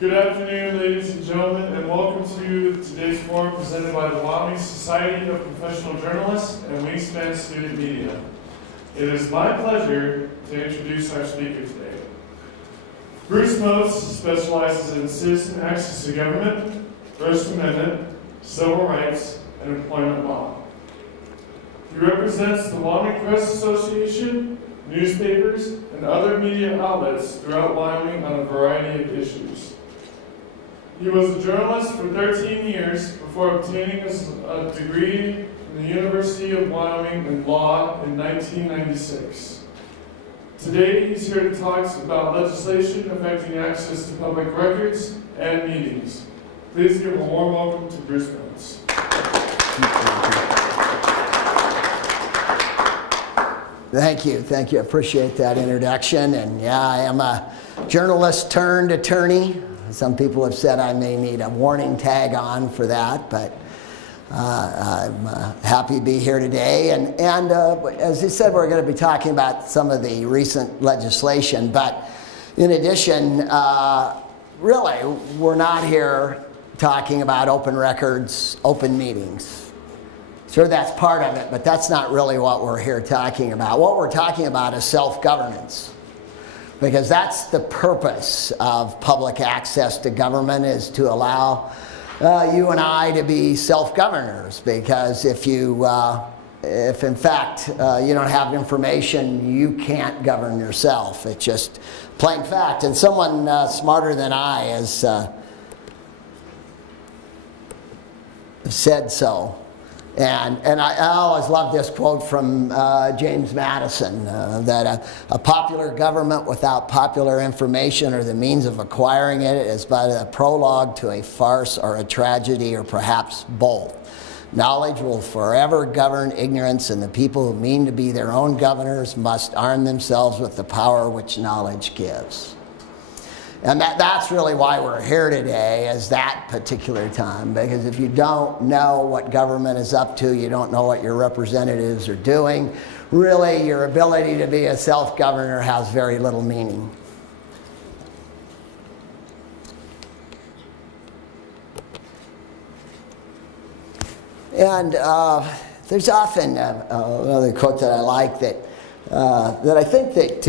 Good afternoon, ladies and gentlemen, and welcome to today's forum presented by the Wyoming Society of Professional Journalists and Wingspan Student Media. It is my pleasure to introduce our speaker today. Bruce Moats specializes in citizen access to government, First Amendment, civil rights, and employment law. He represents the Wyoming Press Association, newspapers, and other media outlets throughout Wyoming on a variety of issues. He was a journalist for 13 years before obtaining a degree from the University of Wyoming in law in 1996. Today, he's here to talk about legislation affecting access to public records and meetings. Please give a warm welcome to Bruce Moats. Thank you. I appreciate that introduction. And yeah, I am a journalist turned attorney. Some people have said I may need a warning tag on for that, but I'm happy to be here today. And as you said, we're going to be talking about some of the recent legislation. But in addition, really, we're not here talking about open records, open meetings. Sure, that's part of it, but that's not really what we're here talking about. What we're talking about is self-governance, because that's the purpose of public access to government, is to allow you and I to be self-governors. Because if in fact you don't have information, you can't govern yourself. It's just plain fact. And someone smarter than I has said so. And I always love this quote from James Madison, that a popular government without popular information or the means of acquiring it is but a prologue to a farce or a tragedy, or perhaps both. Knowledge will forever govern ignorance, and the people who mean to be their own governors must arm themselves with the power which knowledge gives. And that's really why we're here today, is that particular time. Because if you don't know what government is up to, you don't know what your representatives are doing, really your ability to be a self-governor has very little meaning. And there's often another quote that I like that I think that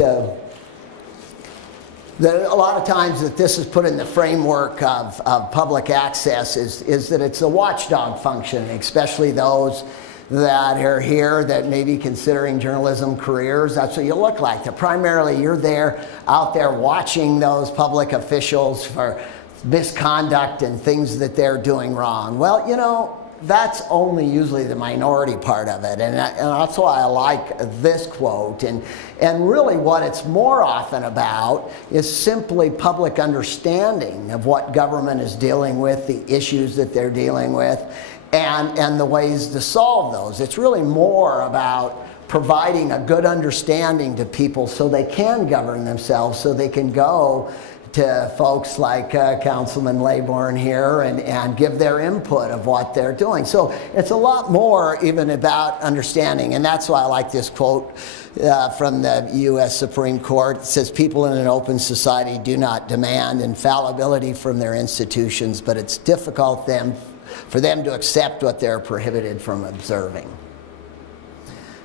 a lot of times that this is put in the framework of public access is that it's a watchdog function, especially those that are here that may be considering journalism careers. That's what you look like. That primarily you're out there watching those public officials for misconduct and things that they're doing wrong. Well, you know, that's only usually the minority part of it, and that's why I like this quote. And really what it's more often about is simply public understanding of what government is dealing with, the issues that they're dealing with, and the ways to solve those. It's really more about providing a good understanding to people so they can govern themselves, so they can go to folks like Councilman Laybourne here and give their input of what they're doing. So it's a lot more even about understanding, and that's why I like this quote from the U.S. Supreme Court. It says, "People in an open society do not demand infallibility from their institutions, but it's difficult for them to accept what they're prohibited from observing."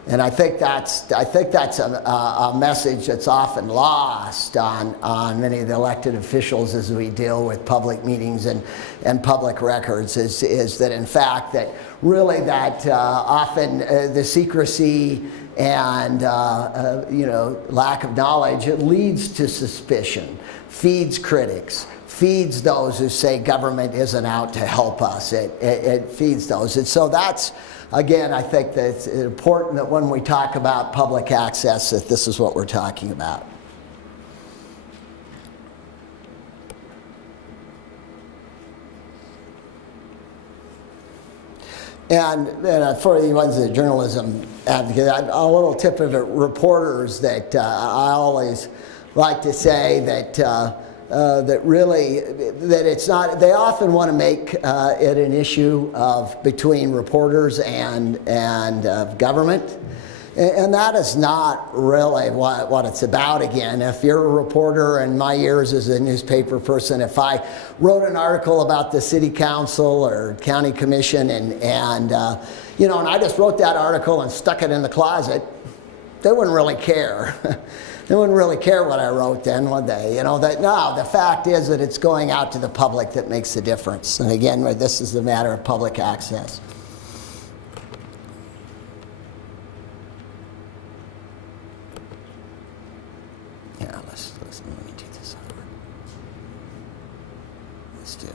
And I think that's a message that's often lost on many of the elected officials as we deal with public meetings and public records, is that in fact that really that often the secrecy and lack of knowledge, it leads to suspicion, feeds critics, feeds those who say government isn't out to help us. It feeds those. And so that's, again, I think that it's important that when we talk about public access, that this is what we're talking about. And for the ones that journalism advocate, a little tip of it, reporters, that I always like to say that it's not, they often want to make it an issue between reporters and government. And that is not really what it's about. Again, if you're a reporter, and my years as a newspaper person, if I wrote an article about the city council or county commission and I just wrote that article and stuck it in the closet, they wouldn't really care. They wouldn't really care what I wrote then, would they? No, the fact is that it's going out to the public that makes the difference. And again, this is the matter of public access. Yeah, let me do this over. Let's do it.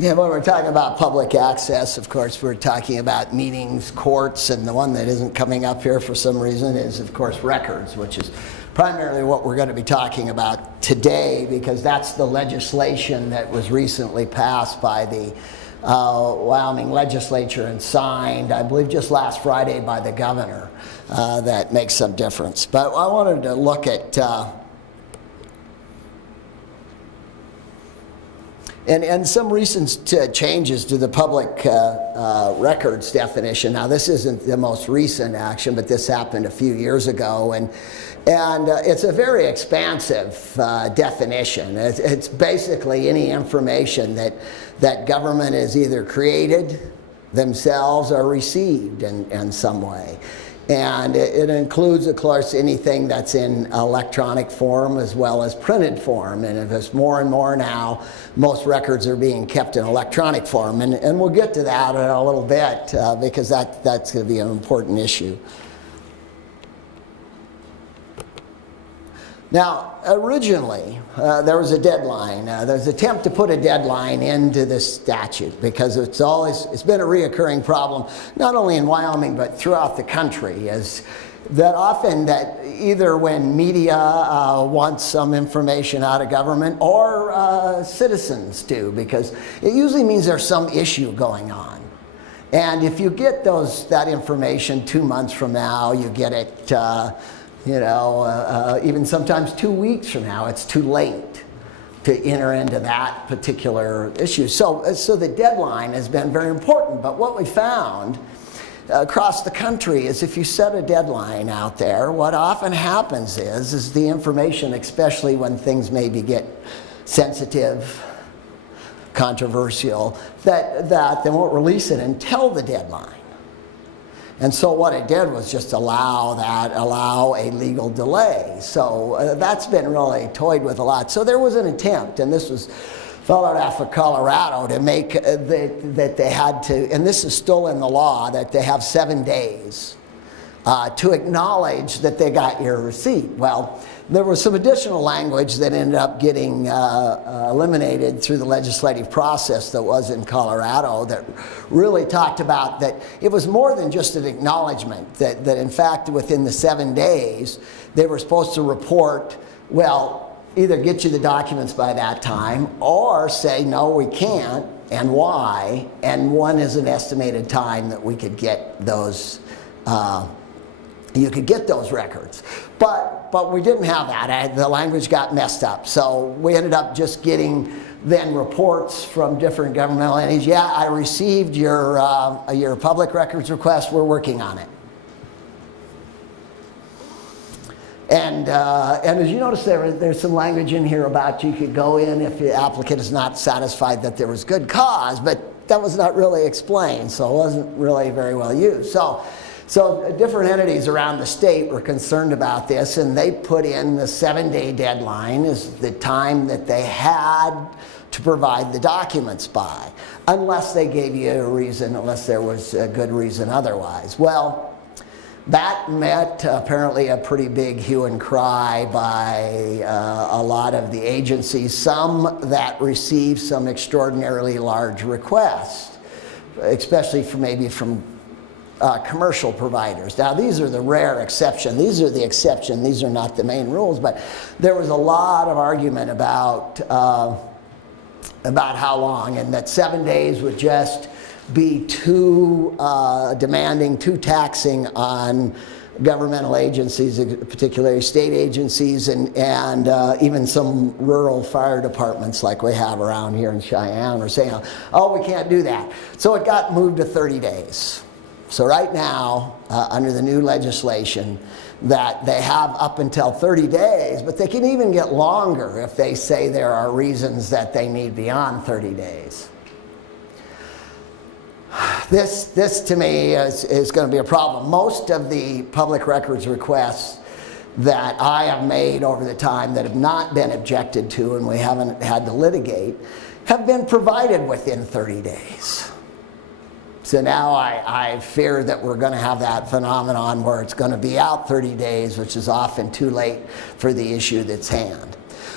Yeah, when we're talking about public access, of course, we're talking about meetings, courts, and the one that isn't coming up here for some reason is, of course, records, which is primarily what we're going to be talking about today, because that's the legislation that was recently passed by the Wyoming legislature and signed, I believe, just last Friday by the governor. That makes some difference. But I wanted to look at and some recent changes to the public records definition. Now, this isn't the most recent action, but this happened a few years ago, and it's a very expansive definition. It's basically any information that government has either created themselves or received in some way. And it includes, of course, anything that's in electronic form as well as printed form. And if it's more and more now, most records are being kept in electronic form. And we'll get to that in a little bit because that's going to be an important issue. Now, originally, there was a deadline. There's an attempt to put a deadline into this statute because it's been a reoccurring problem, not only in Wyoming, but throughout the country, is that often that either when media wants some information out of government or citizens do, because it usually means there's some issue going on. And if you get that information 2 months from now, you get it even sometimes 2 weeks from now, it's too late to enter into that particular issue. So the deadline has been very important. But what we found across the country is if you set a deadline out there, what often happens is the information, especially when things maybe get sensitive, controversial, that they won't release it until the deadline. And so what it did was just allow a legal delay. So that's been really toyed with a lot. So there was an attempt, and this was followed after Colorado, to make that they had to, and this is still in the law, that they have 7 days to acknowledge that they got your receipt. Well, there was some additional language that ended up getting eliminated through the legislative process that was in Colorado that really talked about that it was more than just an acknowledgement, that in fact within the 7 days they were supposed to report, well, either get you the documents by that time or say, no, we can't, and why, and one is an estimated time that we could get those you could get those records. But we didn't have that. The language got messed up. So we ended up just getting then reports from different governmental entities. Yeah, I received your public records request. We're working on it. And as you notice, there's some language in here about you could go in if the applicant is not satisfied that there was good cause, but that was not really explained, so it wasn't really very well used. So different entities around the state were concerned about this, and they put in the 7-day deadline as the time that they had to provide the documents by, unless they gave you a reason, unless there was a good reason otherwise. Well, that met apparently a pretty big hue and cry by a lot of the agencies, some that received some extraordinarily large requests, especially from commercial providers. Now, these are the rare exception. These are the exception. These are not the main rules. But there was a lot of argument about how long, and that 7 days would just be too demanding, too taxing on governmental agencies, particularly state agencies, and even some rural fire departments like we have around here in Cheyenne are saying, oh, we can't do that. So it got moved to 30 days. So right now, under the new legislation, that they have up until 30 days, but they can even get longer if they say there are reasons that they need beyond 30 days. This to me is going to be a problem. Most of the public records requests that I have made over the time that have not been objected to and we haven't had to litigate have been provided within 30 days. So now I fear that we're going to have that phenomenon where it's going to be out 30 days, which is often too late for the issue that's hand.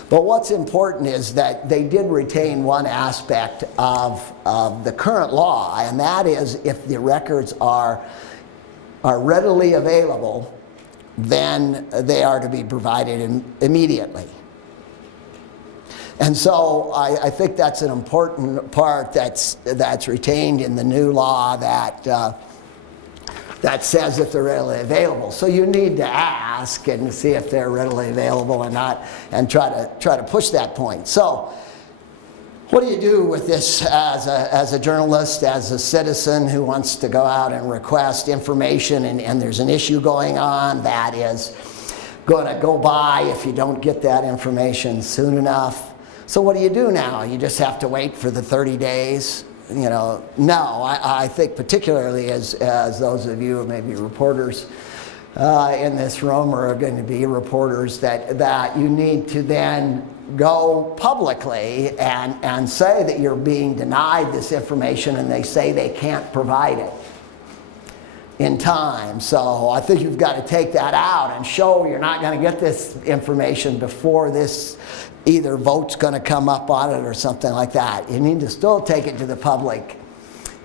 But what's important is that they did retain one aspect of the current law, and that is if the records are readily available, then they are to be provided immediately. And so I think that's an important part that's retained in the new law that says if they're readily available. So you need to ask and see if they're readily available or not, and try to push that point. So what do you do with this as a journalist, as a citizen who wants to go out and request information, and there's an issue going on that is going to go by if you don't get that information soon enough? So what do you do now? You just have to wait for the 30 days? You know, no, I think particularly as those of you who may be reporters in this room or are going to be reporters, that you need to then go publicly and say that you're being denied this information, and they say they can't provide it in time. So I think you've got to take that out and show you're not going to get this information before this either vote's going to come up on it or something like that. You need to still take it to the public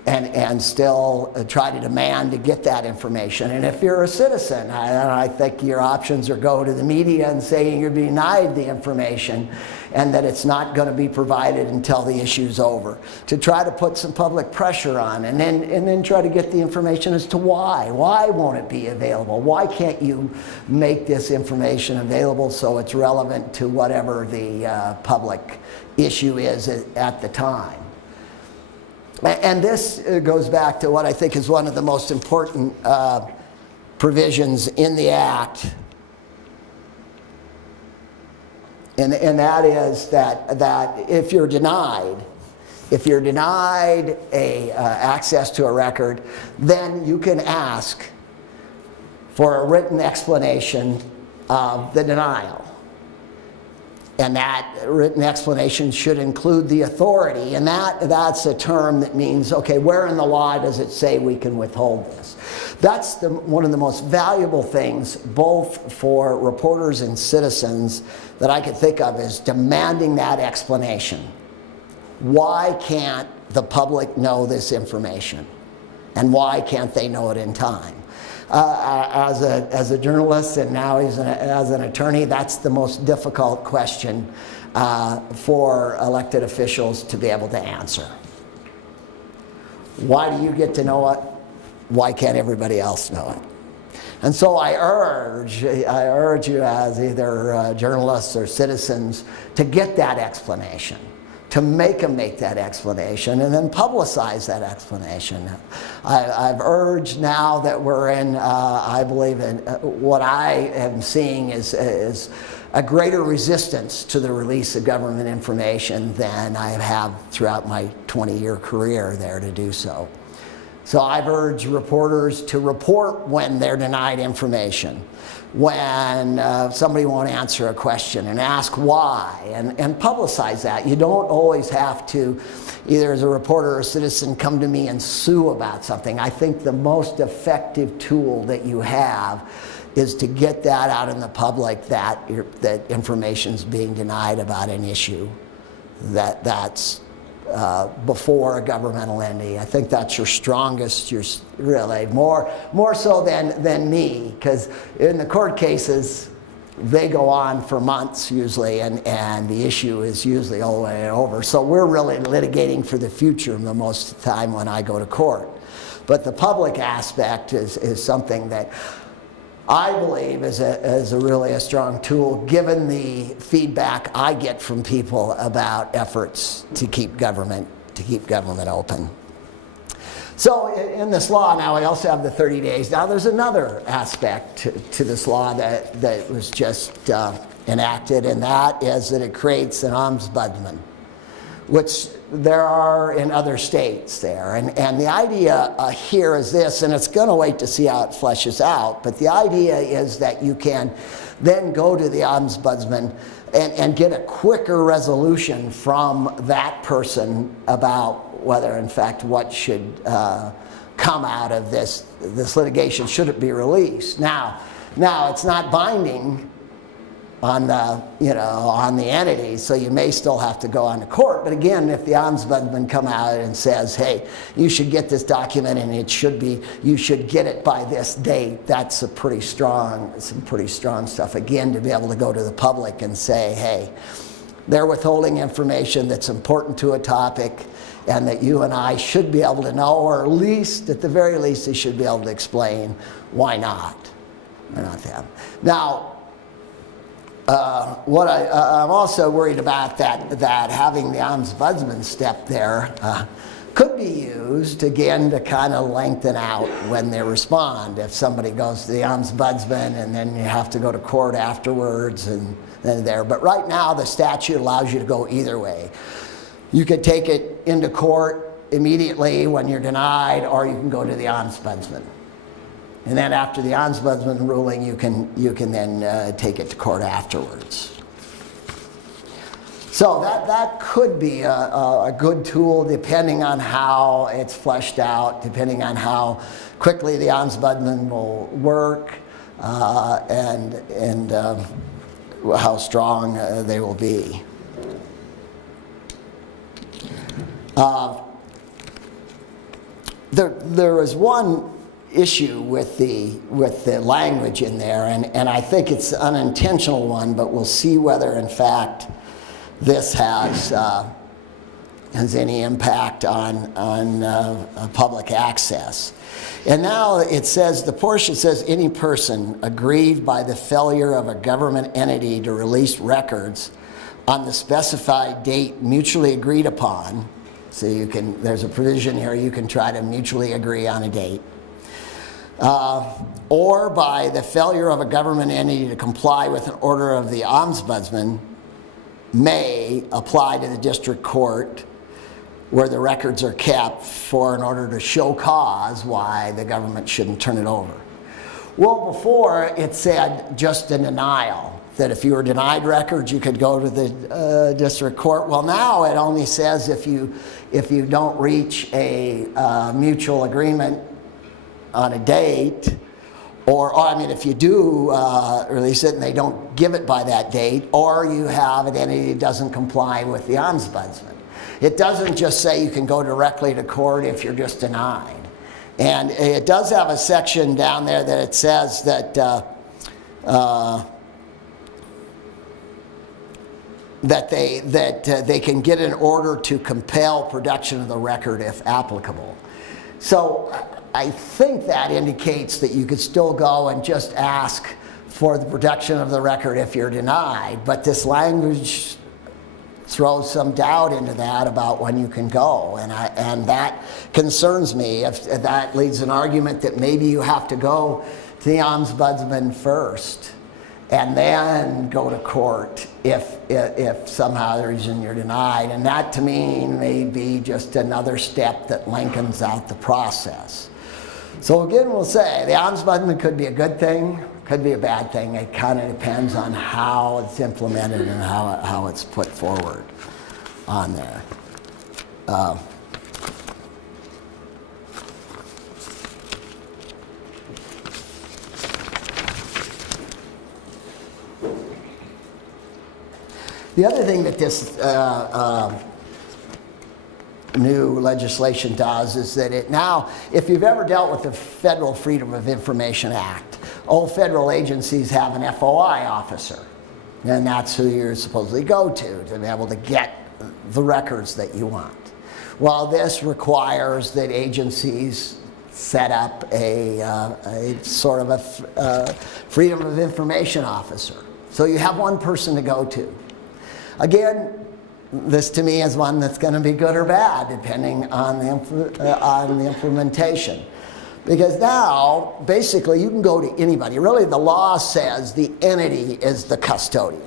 and still try to demand to get that information. And if you're a citizen, I think your options are go to the media and say you're being denied the information and that it's not going to be provided until the issue's over, to try to put some public pressure on, and then try to get the information as to why. Why won't it be available? Why can't you make this information available so it's relevant to whatever the public issue is at the time? And this goes back to what I think is one of the most important provisions in the Act, and that is that if you're denied access to a record, then you can ask for a written explanation of the denial. And that written explanation should include the authority. And that's a term that means, okay, where in the law does it say we can withhold this? That's one of the most valuable things, both for reporters and citizens, that I could think of, is demanding that explanation. Why can't the public know this information? And why can't they know it in time? As a journalist and now as an attorney, that's the most difficult question for elected officials to be able to answer. Why do you get to know it? Why can't everybody else know it? And so I urge you as either journalists or citizens to get that explanation, to make them make that explanation, and then publicize that explanation. I've urged now that we're in, I believe in, what I am seeing is a greater resistance to the release of government information than I have throughout my 20-year career there to do so. So I've urged reporters to report when they're denied information, when somebody won't answer a question, and ask why, and publicize that. You don't always have to, either as a reporter or a citizen, come to me and sue about something. I think the most effective tool that you have is to get that out in the public, that information's being denied about an issue that's before a governmental entity. I think that's your strongest, really, more so than me, because in the court cases, they go on for months usually, and the issue is usually all the way over. So we're really litigating for the future the most of the time when I go to court. But the public aspect is something that I believe is a really a strong tool, given the feedback I get from people about efforts to keep government open. So in this law now, we also have the 30 days. Now there's another aspect to this law that was just enacted, and that is that it creates an ombudsman, which there are in other states there. And the idea here is this, and it's going to wait to see how it fleshes out, but the idea is that you can then go to the ombudsman and get a quicker resolution from that person about whether, in fact, what should come out of this litigation, should it be released. Now it's not binding on the entity, so you may still have to go on to court. But again, if the ombudsman come out and says, hey, you should get this document and you should get it by this date, that's some pretty strong stuff, again, to be able to go to the public and say, hey, they're withholding information that's important to a topic and that you and I should be able to know, or at least, at the very least, they should be able to explain why not. Now, what I'm also worried about that having the ombudsman step there could be used, again, to kind of lengthen out when they respond. If somebody goes to the ombudsman and then you have to go to court afterwards and there. But right now, the statute allows you to go either way. You could take it into court immediately when you're denied, or you can go to the ombudsman. And then after the ombudsman ruling, you can then take it to court afterwards. So that could be a good tool, depending on how it's fleshed out, depending on how quickly the ombudsman will work, and how strong they will be. There was one issue with the language in there, and I think it's an unintentional one, but we'll see whether in fact this has any impact on public access. And now it says, the portion says, any person aggrieved by the failure of a government entity to release records on the specified date mutually agreed upon. So there's a provision here, you can try to mutually agree on a date. Or by the failure of a government entity to comply with an order of the ombudsman, may apply to the district court where the records are kept for an order to show cause why the government shouldn't turn it over. Well, before it said just a denial, that if you were denied records, you could go to the district court. Well, now it only says if you don't reach a mutual agreement on a date, or I mean, if you do release it and they don't give it by that date, or you have an entity that doesn't comply with the ombudsman. It doesn't just say you can go directly to court if you're just denied. And it does have a section down there that it says that they can get an order to compel production of the record if applicable. So I think that indicates that you could still go and just ask for the production of the record if you're denied, but this language throws some doubt into that about when you can go, and that concerns me. If that leads an argument that maybe you have to go to the ombudsman first and then go to court if somehow the reason you're denied, and that to me may be just another step that lengthens out the process. So again, we'll say the ombudsman could be a good thing, could be a bad thing. It kind of depends on how it's implemented and how it's put forward on there. The other thing that this new legislation does is that it now, if you've ever dealt with the Federal Freedom of Information Act, all federal agencies have an FOI officer, and that's who you're supposedly go to be able to get the records that you want. Well, this requires that agencies set up a sort of a freedom of information officer. So you have one person to go to. Again, this to me is one that's going to be good or bad depending on the implementation. Because now, basically, you can go to anybody. Really, the law says the entity is the custodian.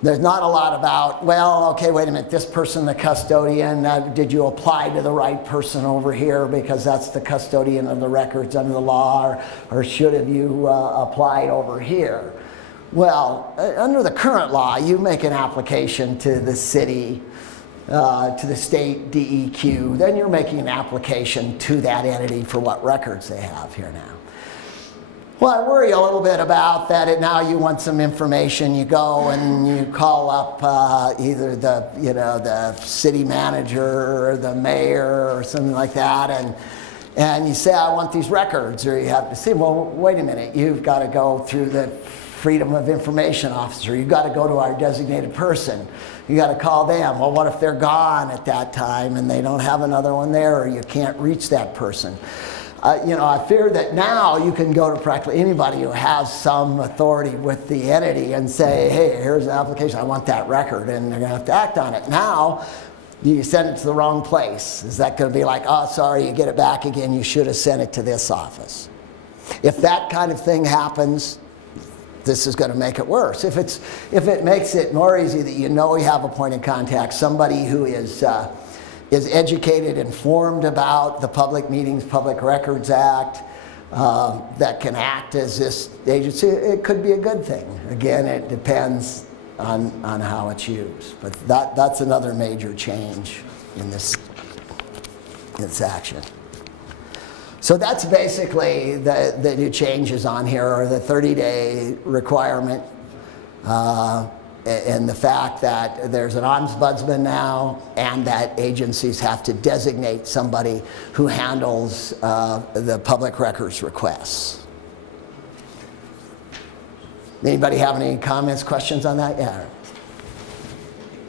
There's not a lot about, well, okay, wait a minute, this person, the custodian, did you apply to the right person over here because that's the custodian of the records under the law, or should have you applied over here? Well, under the current law, you make an application to the city, to the state DEQ, then you're making an application to that entity for what records they have here now. Well, I worry a little bit about that. Now you want some information, you go and you call up either the city manager or the mayor or something like that, and you say, I want these records, or you have to say, well, wait a minute, you've got to go through the Freedom of Information Officer. You've got to go to our designated person. You got to call them. Well, what if they're gone at that time and they don't have another one there, or you can't reach that person? I fear that now you can go to practically anybody who has some authority with the entity and say, hey, here's the application, I want that record, and they're going to have to act on it. Now, you send it to the wrong place. Is that going to be like, oh, sorry, you get it back again, you should have sent it to this office? If that kind of thing happens, this is going to make it worse. If it makes it more easy that you know you have a point of contact, somebody who is educated, informed about the Public Meetings, Public Records Act, that can act as this agency, it could be a good thing. Again, it depends on how it's used. But that's another major change in this action. So that's basically the new changes on here, are the 30-day requirement, and the fact that there's an ombudsman now, and that agencies have to designate somebody who handles the public records requests. Anybody have any comments, questions on that? Yeah.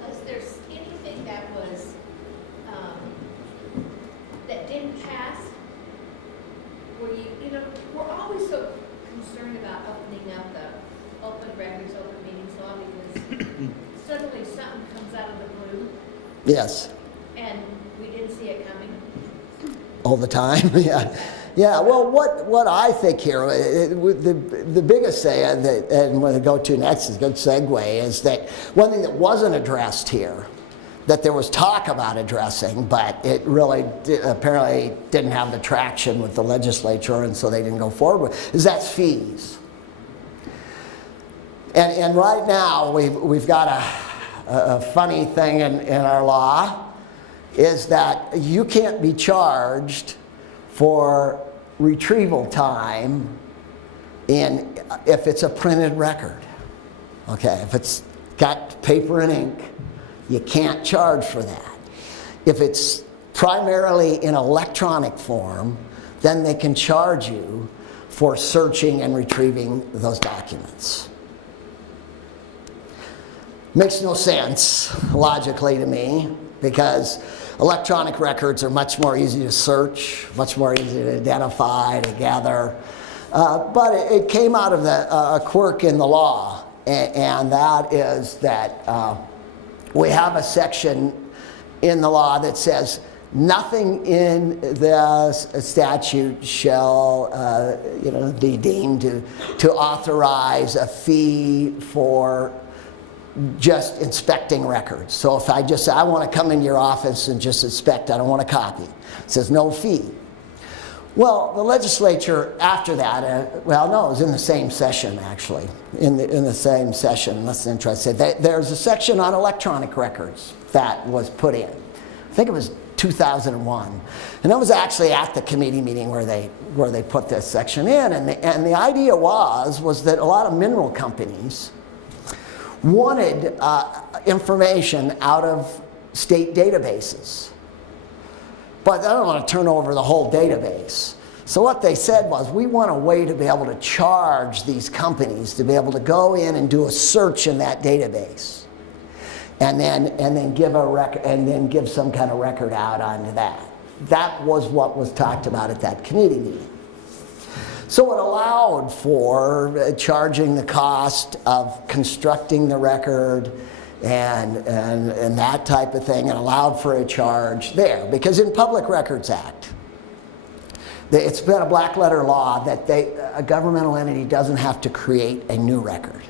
Was there anything that was that didn't pass? Were we're always so concerned about opening up the open records, open meetings law, because suddenly something comes out of the blue. Yes. And we didn't see it coming. All the time, yeah. Yeah, well, what I think here, the biggest say, and when I go to next is a good segue, is that one thing that wasn't addressed here, that there was talk about addressing, but it really apparently didn't have the traction with the legislature, and so they didn't go forward with, is that's fees. And right now, we've got a funny thing in our law, is that you can't be charged for retrieval time if it's a printed record. Okay, if it's got paper and ink, you can't charge for that. If it's primarily in electronic form, then they can charge you for searching and retrieving those documents. Makes no sense logically to me, because electronic records are much more easy to search, much more easy to identify, to gather. But it came out of a quirk in the law, and that is that we have a section in the law that says nothing in the statute shall be deemed to authorize a fee for just inspecting records. So if I just say, I want to come in your office and just inspect, I don't want a copy, it says no fee. Well, the legislature after that, it was in the same session actually, in the same session, that's interesting. There's a section on electronic records that was put in. I think it was 2001, and that was actually at the committee meeting where they put this section in, and the idea was that a lot of mineral companies wanted information out of state databases. But they don't want to turn over the whole database. So what they said was, we want a way to be able to charge these companies to be able to go in and do a search in that database, and then give a record, and then give some kind of record out onto that that was what was talked about at that committee meeting. So it allowed for charging the cost of constructing the record and that type of thing, and allowed for a charge there. Because in Public Records Act, it's been a black letter law that a governmental entity doesn't have to create a new record.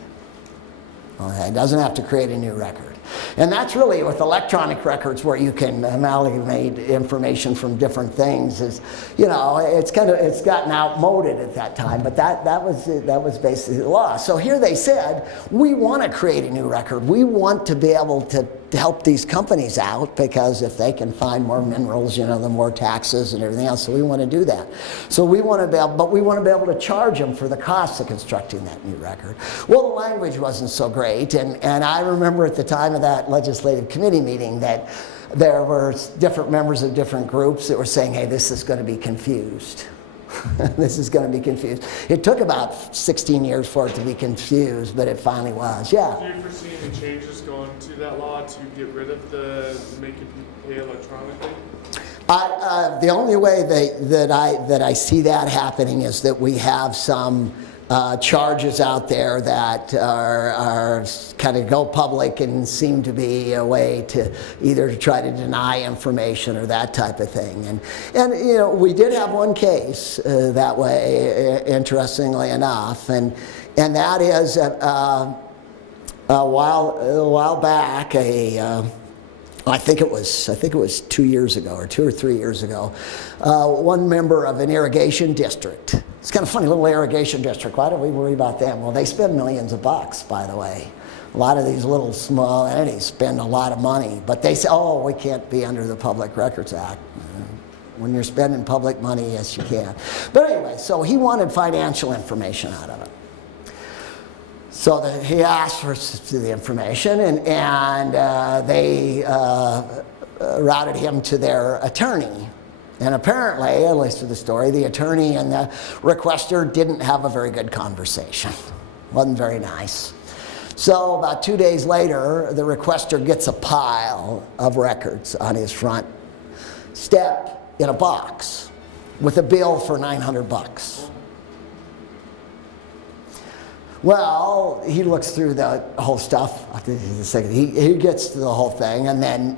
Okay, it doesn't have to create a new record. And that's really with electronic records where you can amalgamate information from different things. Is, you know, it's gotten outmoded at that time, but that was basically the law. So here they said, we want to create a new record. We want to be able to help these companies out, because if they can find more minerals, you know, the more taxes and everything else. So we want to do that. So we want to be able, but we want to be able to charge them for the cost of constructing that new record. Well, the language wasn't so great, and I remember at the time of that legislative committee meeting that there were different members of different groups that were saying, hey, this is going to be confused. This is going to be confused. It took about 16 years for it to be confused, but it finally was. Yeah. Do you foresee any changes going to that law to get rid of the making people pay electronically? The only way that I see that happening is that we have some charges out there that are kind of go public and seem to be a way to either try to deny information or that type of thing. And you know, we did have one case that way, interestingly enough, and that is a while back, I think it was 2 years ago, or 2 or 3 years ago, one member of an irrigation district. It's kind of funny, little irrigation district. Why do we worry about them? Well, they spend millions of bucks, by the way. A lot of these little small entities spend a lot of money, but they say, oh, we can't be under the Public Records Act. When you're spending public money, yes, you can. But anyway, so he wanted financial information out of it. So he asked for the information, and they routed him to their attorney. And apparently, at least to the story, the attorney and the requester didn't have a very good conversation. Wasn't very nice. So about 2 days later, the requester gets a pile of records on his front step in a box with a bill for $900. Well, he looks through the whole stuff. He gets to the whole thing, and then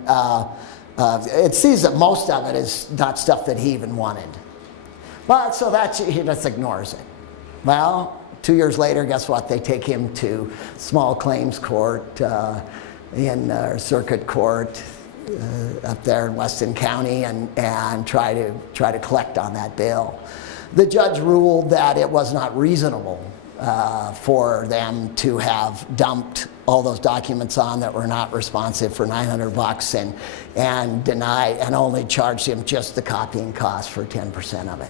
it sees that most of it is not stuff that he even wanted. But so he just ignores it. Well, 2 years later, guess what? They take him to small claims court in circuit court up there in Weston County, and try to collect on that bill. The judge ruled that it was not reasonable for them to have dumped all those documents on that were not responsive for $900 and denied and only charged him just the copying cost for 10% of it.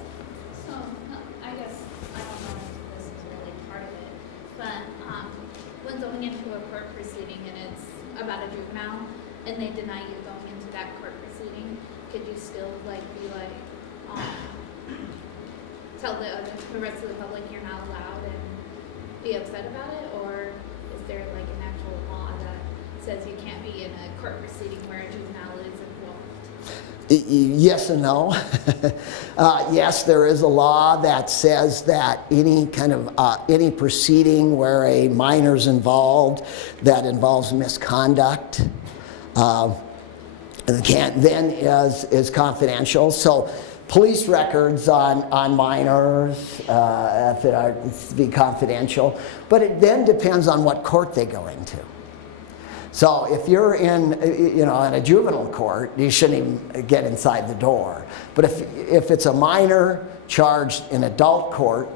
So, I guess, I don't know if this is really part of it, but when going into a court proceeding and it's about a juvenile and they deny you going into that court proceeding, could you still tell the rest of the public you're not allowed and be upset about it, or is there like an actual law that says you can't be in a court proceeding where a juvenile is involved? Yes and no. Yes, there is a law that says that any kind of any proceeding where a minor's involved that involves misconduct then is confidential. So police records on minors that are be confidential, but it then depends on what court they go into. So if you're in a juvenile court, you shouldn't even get inside the door. But if it's a minor charged in adult court,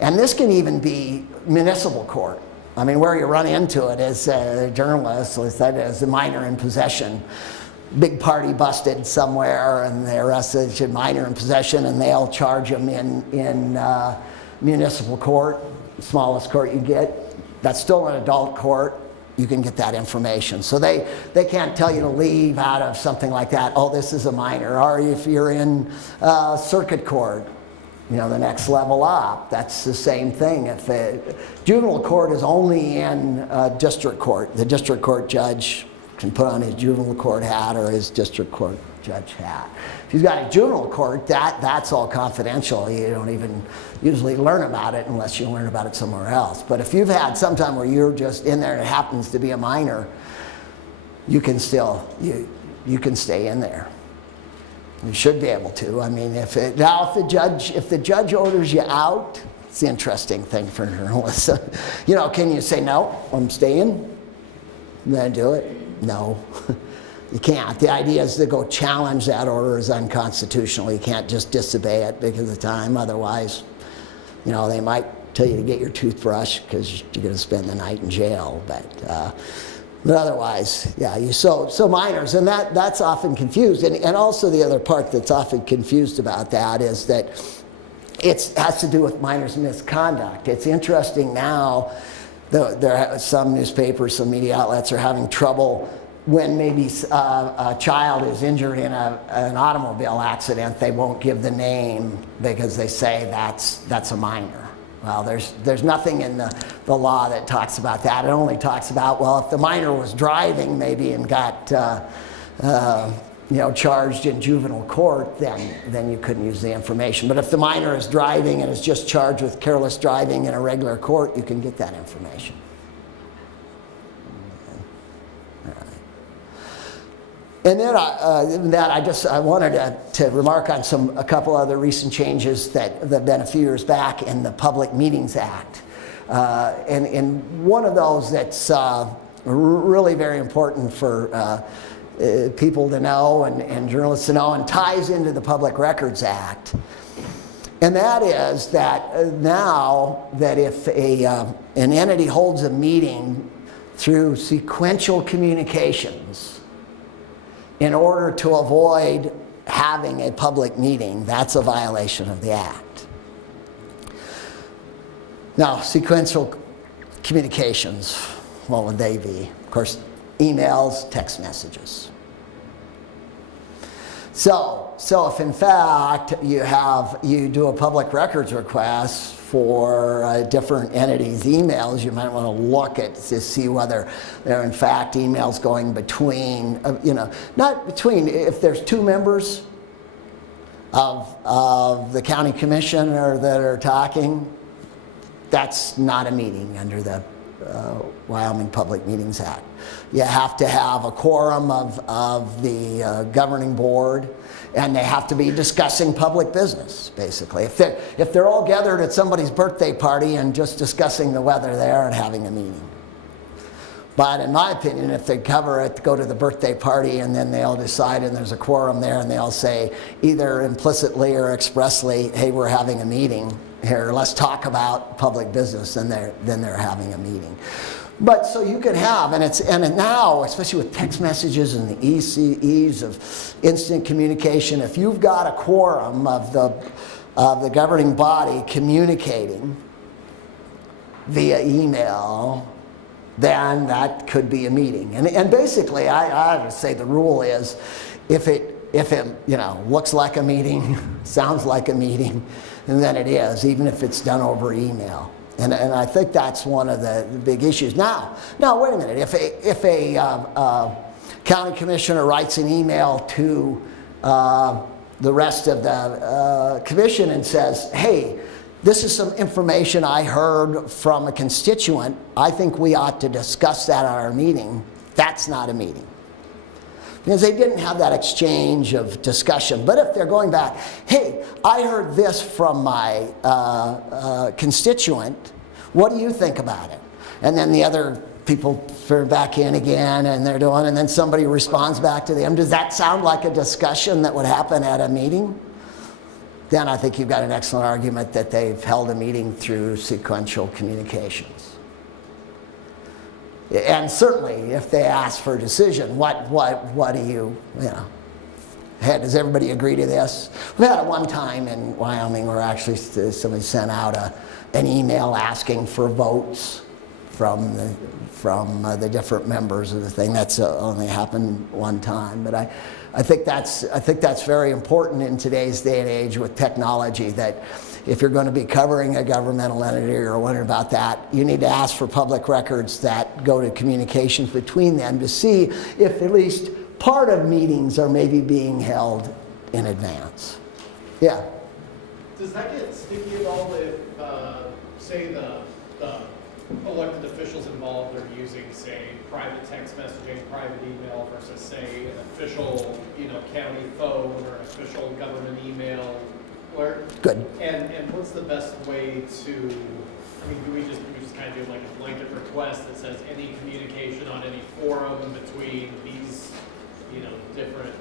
and this can even be municipal court. I mean, where you run into it as a journalist, as a minor in possession. Big party busted somewhere, and they arrested a minor in possession, and they'll charge them in municipal court, smallest court you get. That's still an adult court. You can get that information. So they can't tell you to leave out of something like that. Oh, this is a minor. Or if you're in circuit court, the next level up, that's the same thing. If juvenile court is only in district court, the district court judge can put on his juvenile court hat or his district court judge hat. If you've got a juvenile court, that's all confidential. You don't even usually learn about it unless you learn about it somewhere else. But if you've had some time where you're just in there and it happens to be a minor, you can still, you can stay in there. You should be able to. I mean, if the judge orders you out, it's the interesting thing for journalists. You know, can you say, no, I'm staying? I'm going to do it? No. You can't. The idea is to go challenge that order as unconstitutional. You can't just disobey it because of time. Otherwise, you know, they might tell you to get your toothbrush because you're going to spend the night in jail. But otherwise, yeah, so minors, and that's often confused. And also the other part that's often confused about that is that it has to do with minors' misconduct. It's interesting now, some newspapers, some media outlets are having trouble when maybe a child is injured in an automobile accident. They won't give the name because they say that's a minor. Well, there's nothing in the law that talks about that. It only talks about, well, if the minor was driving maybe and got charged in juvenile court, then you couldn't use the information. But if the minor is driving and is just charged with careless driving in a regular court, you can get that information. And then I wanted to remark on a couple other recent changes that have been a few years back in the Public Meetings Act. And one of those that's really very important for people to know and journalists to know and ties into the Public Records Act. And that is that now that if an entity holds a meeting through sequential communications, in order to avoid having a public meeting, that's a violation of the Act. Now, sequential communications, what would they be? Of course, emails, text messages. So if in fact you do a public records request for different entities' emails, you might want to look at to see whether there are in fact emails going between, not between, if there's two members of the county commissioner that are talking, that's not a meeting under the Wyoming Public Meetings Act. You have to have a quorum of the governing board, and they have to be discussing public business, basically. If they're all gathered at somebody's birthday party and just discussing the weather there and having a meeting. But in my opinion, if they go to the birthday party and then they all decide and there's a quorum there and they all say either implicitly or expressly, hey, we're having a meeting here, let's talk about public business, then they're having a meeting. But so you can have, and now, especially with text messages and the ease of instant communication, if you've got a quorum of the governing body communicating via email, then that could be a meeting. And basically, I would say the rule is, if it looks like a meeting, sounds like a meeting, and then it is, even if it's done over email. And I think that's one of the big issues. Now wait a minute. If a county commissioner writes an email to the rest of the commission and says, hey, this is some information I heard from a constituent, I think we ought to discuss that at our meeting, that's not a meeting. Because they didn't have that exchange of discussion. But if they're going back, hey, I heard this from my constituent, what do you think about it? And then the other people turn back in again and they're doing, and then somebody responds back to them. Does that sound like a discussion that would happen at a meeting? Then I think you've got an excellent argument that they've held a meeting through sequential communications. And certainly, if they ask for a decision, what do you hey, does everybody agree to this? We had it one time in Wyoming where actually somebody sent out an email asking for votes from the different members of the thing. That's only happened one time, but I think that's very important in today's day and age with technology, that if you're going to be covering a governmental entity or wondering about that, you need to ask for public records that go to communications between them to see if at least part of meetings are maybe being held in advance. Yeah. Does that get sticky at all if, say, the elected officials involved are using, say, private text messaging, private email versus, say, an official, county phone or an official government email? Good. And what's the best way to, do we just kind of do like a blanket request that says any communication on any forum in between these, different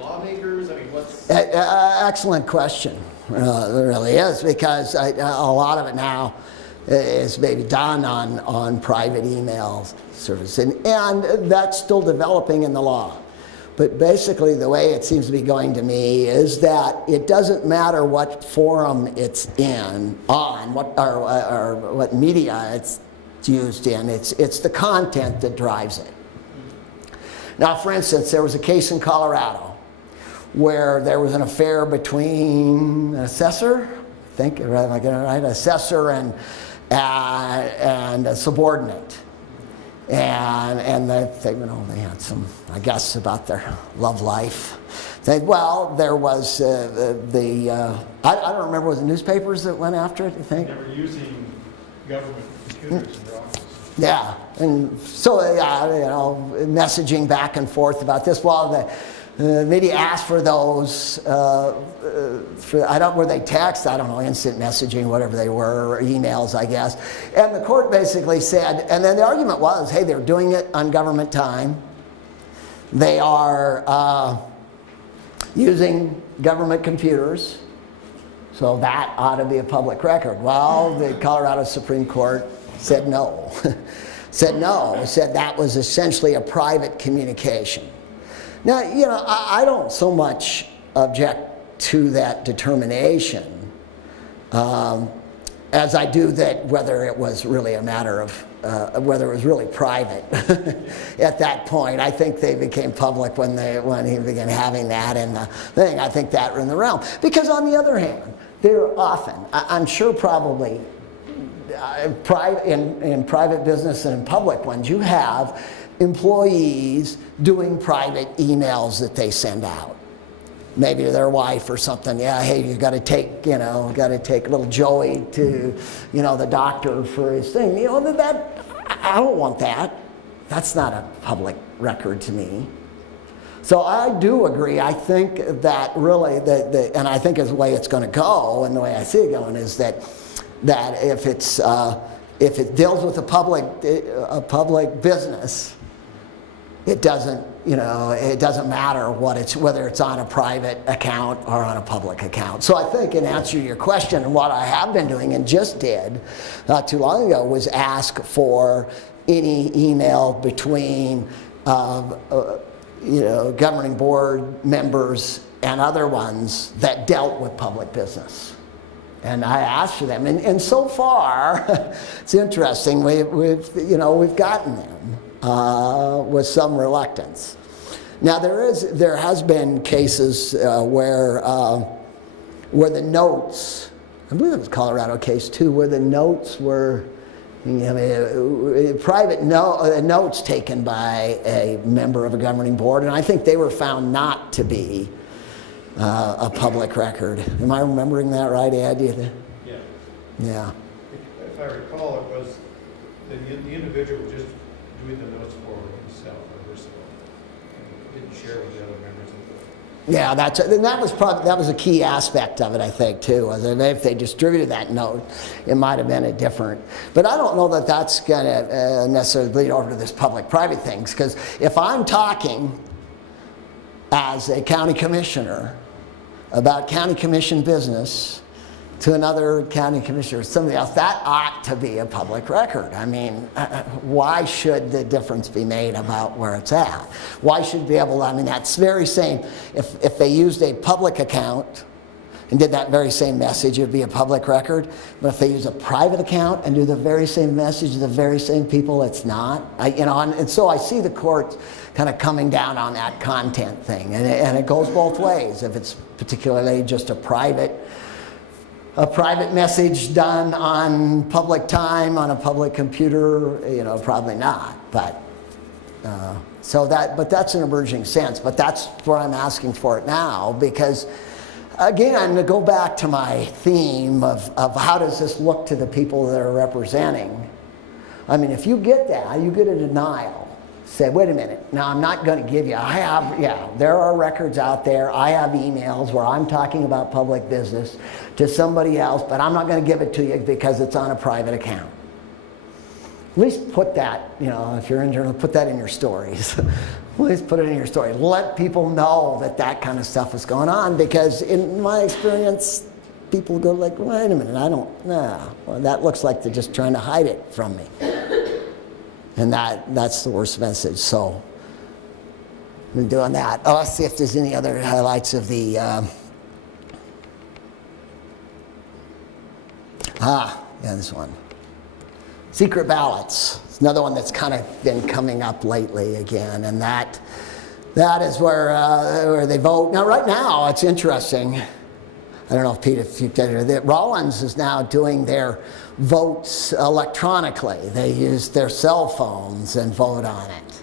lawmakers? What's... Excellent question. It really is, because a lot of it now is maybe done on private email service, and that's still developing in the law. But basically the way it seems to be going to me is that it doesn't matter what forum it's what media it's used in, it's the content that drives it. Now, for instance, there was a case in Colorado where there was an affair between an assessor, I think, am I getting it right? Assessor and a subordinate. And they had some, I guess, about their love life. There was I don't remember, was it newspapers that went after it, you think? They were using government computers in their office. Yeah, and so, messaging back and forth about this. Well, the media asked for those, were they text? I don't know, instant messaging, whatever they were, or emails, I guess. And the court basically said, and then the argument was, hey, they're doing it on government time. They are using government computers, so that ought to be a public record. Well, the Colorado Supreme Court said no. said that was essentially a private communication. Now, I don't so much object to that determination as I do that whether it was really a matter of whether it was really private at that point. I think they became public when he began having that in the thing. I think that were in the realm. Because on the other hand, there are often, I'm sure probably, in private business and in public ones, you have employees doing private emails that they send out. Maybe to their wife or something. Yeah, hey, you got to take little Joey to, the doctor for his thing. That I don't want that. That's not a public record to me. So I do agree. I think that really, and I think is the way it's going to go, and the way I see it going is that if it deals with a public business, it doesn't matter whether it's on a private account or on a public account. So I think, in answer to your question, what I have been doing and just did not too long ago was ask for any email between governing board members and other ones that dealt with public business. And I asked for them, and so far, it's interesting. We've gotten them with some reluctance. Now there has been cases where the notes, I believe it was a Colorado case too, where the notes were private notes taken by a member of a governing board, and I think they were found not to be a public record. Am I remembering that right, Ed? Yeah. Yeah. If I recall, it was the individual just doing the notes for himself or herself, and didn't share with the other members of the. Yeah, that was a key aspect of it, I think, too. If they distributed that note, it might have been a different. But I don't know that that's going to necessarily lead over to this public-private things, because if I'm talking as a county commissioner about county commission business to another county commissioner or somebody else, that ought to be a public record. I mean, why should the difference be made about where it's at? Why should be able to, that's very same, if they used a public account and did that very same message, it would be a public record. But if they use a private account and do the very same message to the very same people, it's not. And so I see the court kind of coming down on that content thing, and it goes both ways. If it's particularly just a private message done on public time on a public computer, probably not. But But that's an emerging sense. But that's where I'm asking for it now, because again, I'm going to go back to my theme of how does this look to the people that are representing. I mean, if you get that, you get a denial. Say, wait a minute, now I'm not going to give you, there are records out there, I have emails where I'm talking about public business to somebody else, but I'm not going to give it to you because it's on a private account. At least put that, if you're in journal, put that in your stories. At least put it in your story. Let people know that that kind of stuff is going on, because in my experience, people go like, wait a minute, well, that looks like they're just trying to hide it from me. And that's the worst message. So I've been doing that. Oh, let's see if there's any other highlights of the this one. Secret ballots. It's another one that's kind of been coming up lately again, and that is where they vote. Now, right now, it's interesting. I don't know if Pete, if you did it, that Rollins is now doing their votes electronically. They use their cell phones and vote on it.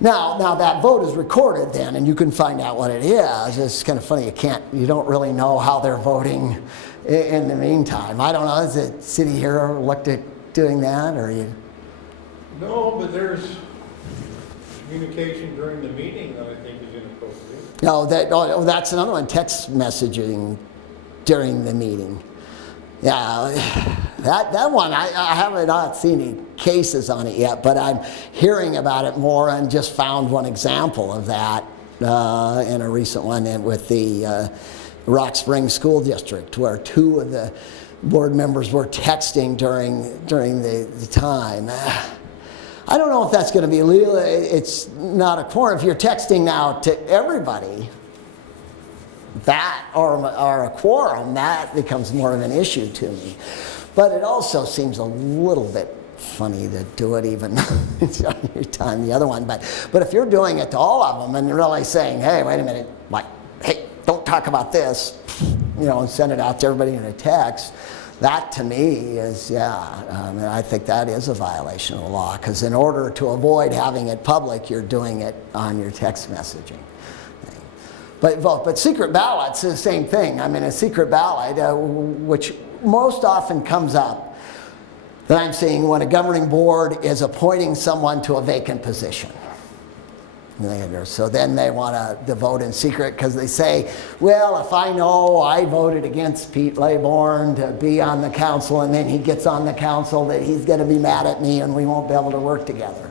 Now that vote is recorded then, and you can find out what it is. It's kind of funny, you don't really know how they're voting in the meantime. I don't know, is the city here looked at doing that, or you? No, but there's communication during the meeting that I think is inappropriate. No, that's another one, text messaging during the meeting. Yeah, that one, I have not seen any cases on it yet, but I'm hearing about it more, and just found one example of that in a recent one with the Rock Springs School District, where 2 of the board members were texting during the time. I don't know if that's going to be legal. It's not a quorum. If you're texting now to everybody, that or a quorum, that becomes more of an issue to me. But it also seems a little bit funny to do it even every time the other one. But if you're doing it to all of them and really saying, hey, wait a minute, hey, don't talk about this, and send it out to everybody in a text, that to me is, I think that is a violation of the law, because in order to avoid having it public, you're doing it on your text messaging. But secret ballots is the same thing. I mean, a secret ballot, which most often comes up, that I'm seeing when a governing board is appointing someone to a vacant position. So then they want to vote in secret, because they say, well, if I know I voted against Pete Laybourne to be on the council, and then he gets on the council, that he's going to be mad at me and we won't be able to work together.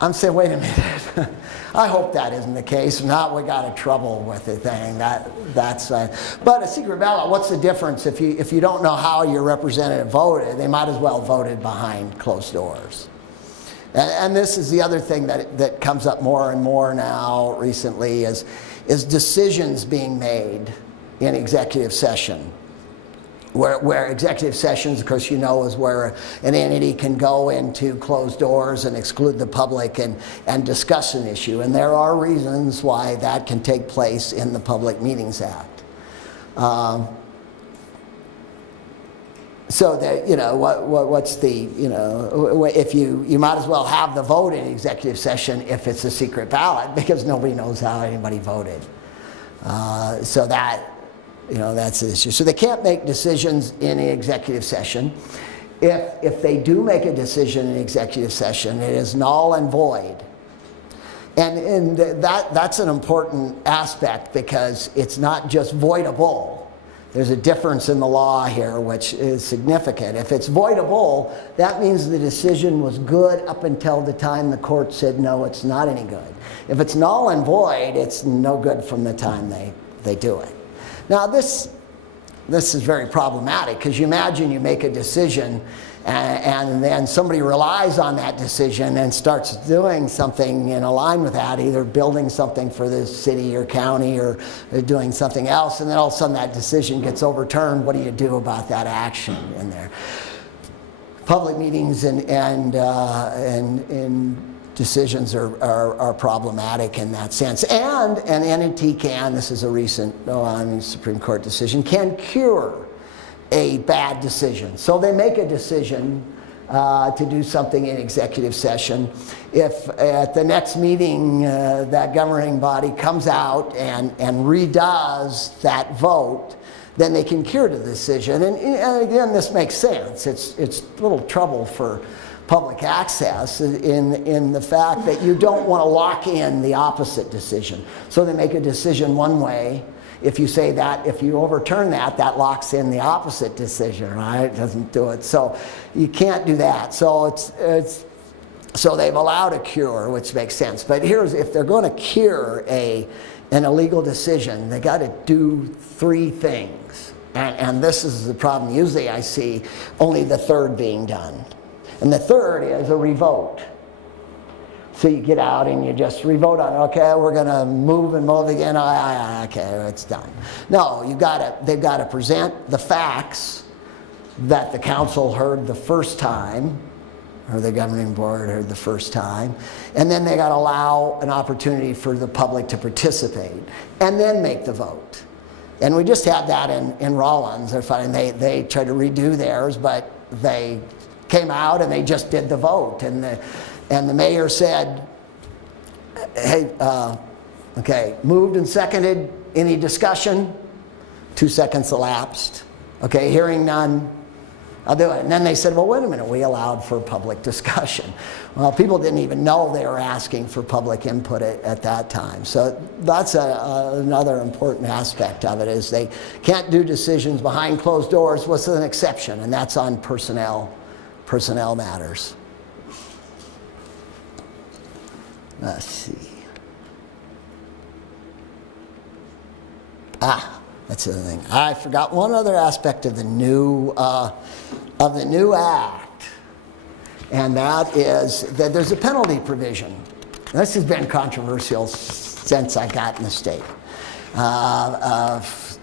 I'm saying, wait a minute. I hope that isn't the case. If not, we got in trouble with the thing. But a secret ballot, what's the difference? If you don't know how your representative voted, they might as well voted behind closed doors. And this is the other thing that comes up more and more now recently is decisions being made in executive session. Where executive sessions, of course, is where an entity can go into closed doors and exclude the public and discuss an issue. And there are reasons why that can take place in the Public Meetings Act. So that, what's the, if you might as well have the vote in executive session if it's a secret ballot, because nobody knows how anybody voted. So that, that's the issue. So they can't make decisions in an executive session. If they do make a decision in executive session, it is null and void. And that's an important aspect, because it's not just voidable. There's a difference in the law here which is significant. If it's voidable, that means the decision was good up until the time the court said, no, it's not any good. If it's null and void, it's no good from the time they do it. Now this is very problematic, because you imagine you make a decision and then somebody relies on that decision and starts doing something in line with that, either building something for the city or county or doing something else, and then all of a sudden that decision gets overturned. What do you do about that action in there? Public meetings and decisions are problematic in that sense. And an entity can, this is a recent Supreme Court decision, can cure a bad decision. So they make a decision to do something in executive session. If at the next meeting that governing body comes out and redoes that vote, then they can cure the decision. And again, this makes sense. It's a little trouble for public access in the fact that you don't want to lock in the opposite decision. So they make a decision one way. If you say that, if you overturn that, that locks in the opposite decision, right? It doesn't do it. So you can't do that. So so they've allowed a cure, which makes sense. But here's, if they're going to cure an illegal decision, they got to do three things. And this is the problem. Usually I see only the third being done. And the third is a revote. So you get out and you just revote on it. Okay, we're going to move again. Okay, it's done. No, they've got to present the facts that the council heard the first time, or the governing board heard the first time, and then they got to allow an opportunity for the public to participate, and then make the vote. And we just had that in Rollins. They're fine. They tried to redo theirs, but they came out and they just did the vote, and the mayor said, hey, okay, moved and seconded, any discussion? 2 seconds elapsed. Okay, hearing none, I'll do it. And then they said, well, wait a minute, we allowed for public discussion. Well, people didn't even know they were asking for public input at that time. So that's another important aspect of it, is they can't do decisions behind closed doors with an exception, and that's on personnel matters. Let's see. That's the other thing. I forgot one other aspect of the new act, and that is that there's a penalty provision. This has been controversial since I got in the state.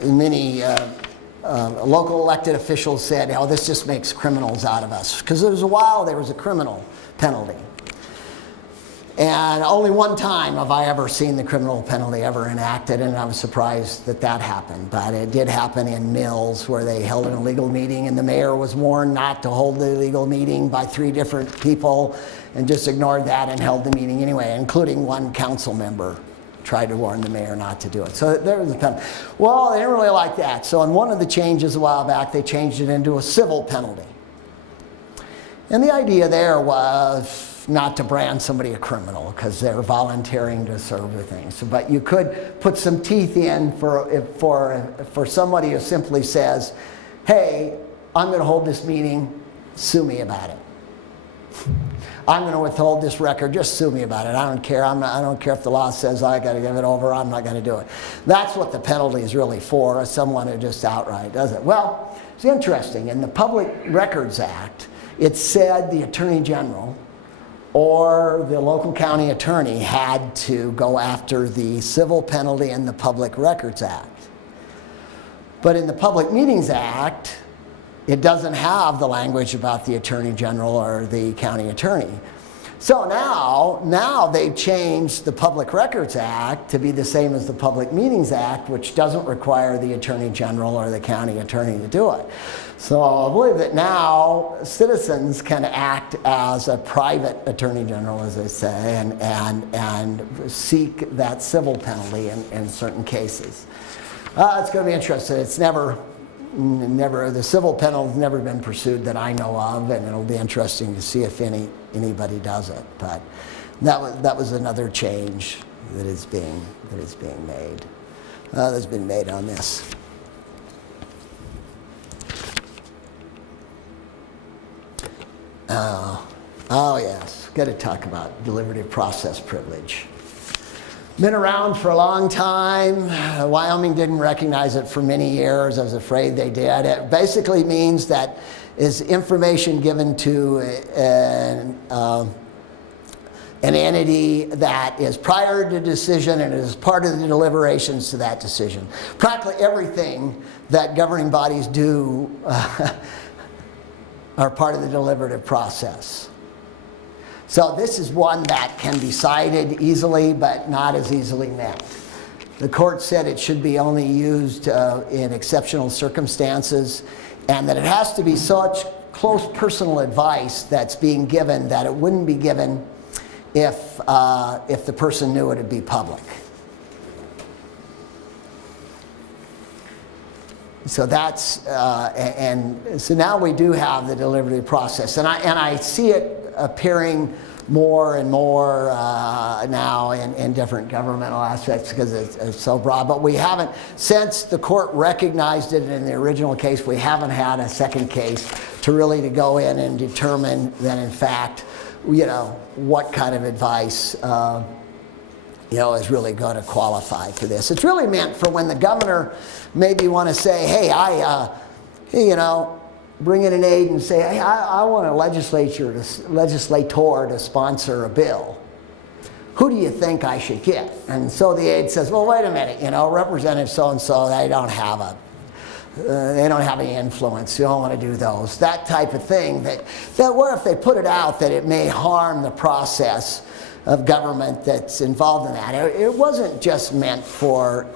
Many local elected officials said, "Oh, this just makes criminals out of us," because there was a while there was a criminal penalty. And only one time have I ever seen the criminal penalty ever enacted, and I was surprised that happened. But it did happen in Mills, where they held an illegal meeting, and the mayor was warned not to hold the illegal meeting by 3 different people, and just ignored that and held the meeting anyway, including one council member tried to warn the mayor not to do it. So there was a penalty. Well, they didn't really like that. So in one of the changes a while back, they changed it into a civil penalty. And the idea there was not to brand somebody a criminal because they're volunteering to serve the things. So, but you could put some teeth in for somebody who simply says, hey, I'm going to hold this meeting, sue me about it. I'm going to withhold this record, just sue me about it. I don't care. I don't care if the law says I got to give it over, I'm not going to do it. That's what the penalty is really for, someone who just outright does it. Well, it's interesting. In the Public Records Act, it said the Attorney General or the local county attorney had to go after the civil penalty in the Public Records Act. But in the Public Meetings Act, it doesn't have the language about the Attorney General or the county attorney. So now they've changed the Public Records Act to be the same as the Public Meetings Act, which doesn't require the Attorney General or the county attorney to do it. So I believe that now citizens can act as a private Attorney General, as they say, and seek that civil penalty in certain cases. It's going to be interesting. It's never, the civil penalty has never been pursued that I know of, and it'll be interesting to see if anybody does it. But that was another change that is being made. That's been made on this. Oh yes, got to talk about deliberative process privilege. Been around for a long time. Wyoming didn't recognize it for many years. I was afraid they did. It basically means that is information given to an entity that is prior to decision and is part of the deliberations to that decision. Practically everything that governing bodies do are part of the deliberative process. So this is one that can be cited easily, but not as easily met. The court said it should be only used in exceptional circumstances, and that it has to be such close personal advice that's being given that it wouldn't be given if the person knew it would be public. So that's, and so now we do have the deliberative process. And I see it appearing more and more now in different governmental aspects because it's so broad. But we haven't, since the court recognized it in the original case, we haven't had a second case to really to go in and determine that in fact, what kind of advice is really going to qualify for this. It's really meant for when the governor maybe want to say, hey, bring in an aide and say, hey, I want a legislator to sponsor a bill. Who do you think I should get? And so the aide says, well, wait a minute, Representative so-and-so, they don't have any influence. You don't want to do those. That type of thing. That what if they put it out that it may harm the process of government that's involved in that? It wasn't just meant for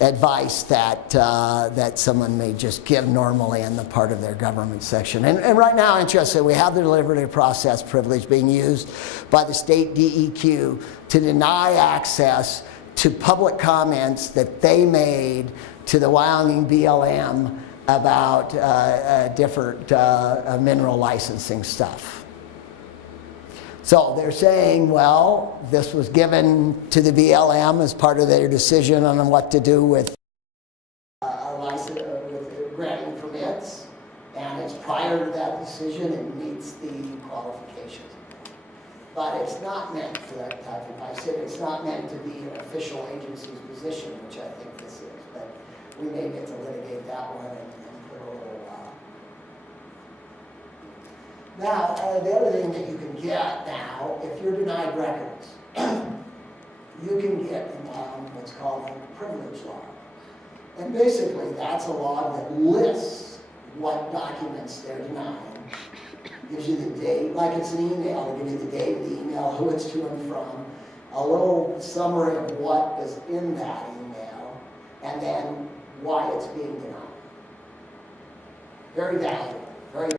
advice that someone may just give normally in the part of their government section. And right now, interestingly, we have the deliberative process privilege being used by the state DEQ to deny access to public comments that they made to the Wyoming BLM about different mineral licensing stuff. So they're saying, well, this was given to the BLM as part of their decision on what to do with with granting permits, and it's prior to that decision and meets the qualifications. But it's not meant for that type of advice. It's not meant to be an official agency's position, which I think this is. But we may get to litigate that one and put a little. Now, the other thing that you can get now, if you're denied records, you can get what's called a privilege log. And basically, that's a log that lists what documents they're denying. Gives you the date, like it's an email, it'll give you the date of the email, who it's to and from, a little summary of what is in that email, and then why it's being denied. Very valuable, very.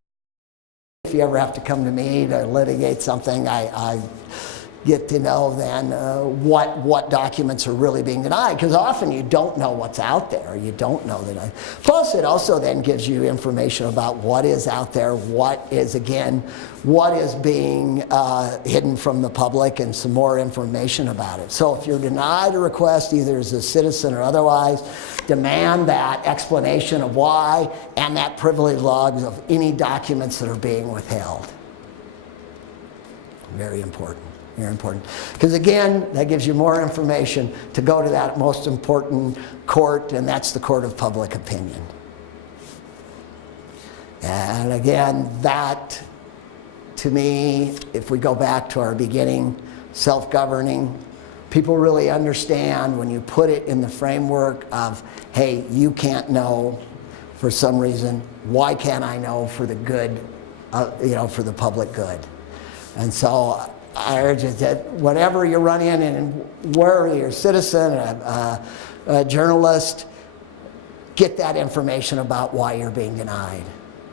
If you ever have to come to me to litigate something, I get to know then what documents are really being denied, because often you don't know what's out there. You don't know that. Plus, it also then gives you information about what is out there, what is being hidden from the public, and some more information about it. So if you're denied a request, either as a citizen or otherwise, demand that explanation of why and that privilege logs of any documents that are being withheld. Very important. Very important. Because again, that gives you more information to go to that most important court, and that's the court of public opinion. And again, that, to me, if we go back to our beginning, self-governing, people really understand when you put it in the framework of, hey, you can't know for some reason, why can't I know for the good, for the public good? And so I urge you that whatever you run in and where you're a citizen, a journalist, get that information about why you're being denied.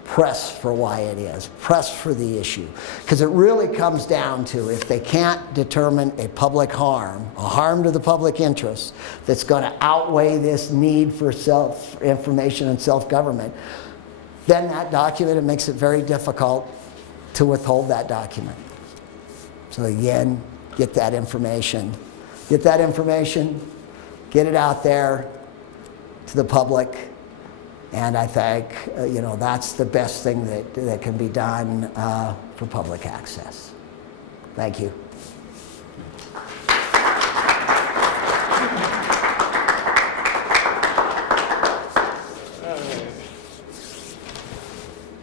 Press for why it is. Press for the issue. Because it really comes down to, if they can't determine a public harm, a harm to the public interest, that's going to outweigh this need for self-information and self-government, then that document, it makes it very difficult to withhold that document. So again, get that information. Get that information, get it out there to the public, and I think that's the best thing that can be done for public access. Thank you.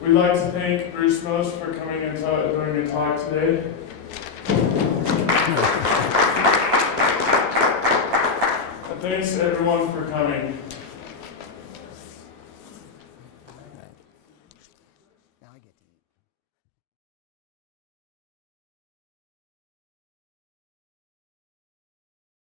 We'd like to thank Bruce Moats for coming and doing a talk today. And thanks to everyone for coming.